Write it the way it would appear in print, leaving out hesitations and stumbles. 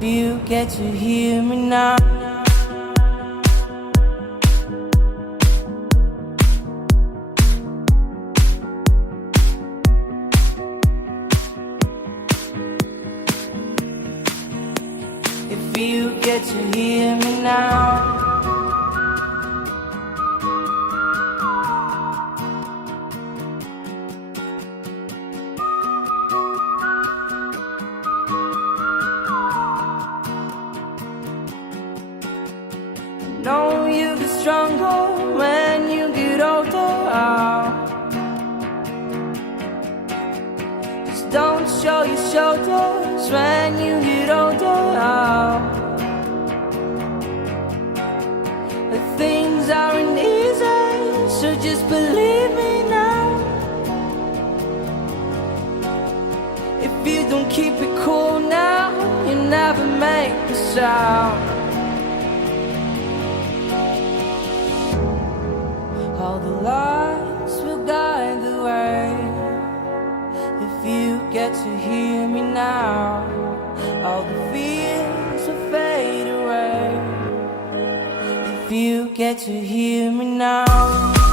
If you get to hear me now. If you get to hear me now. Know you get stronger when you get older. Just don't show your shoulders when you get older. The things aren't easy, so just believe me now. If you don't keep it cool now, you never make a sound. All the lights will guide the way. If you get to hear me now, all the fears will fade away. If you get to hear me now.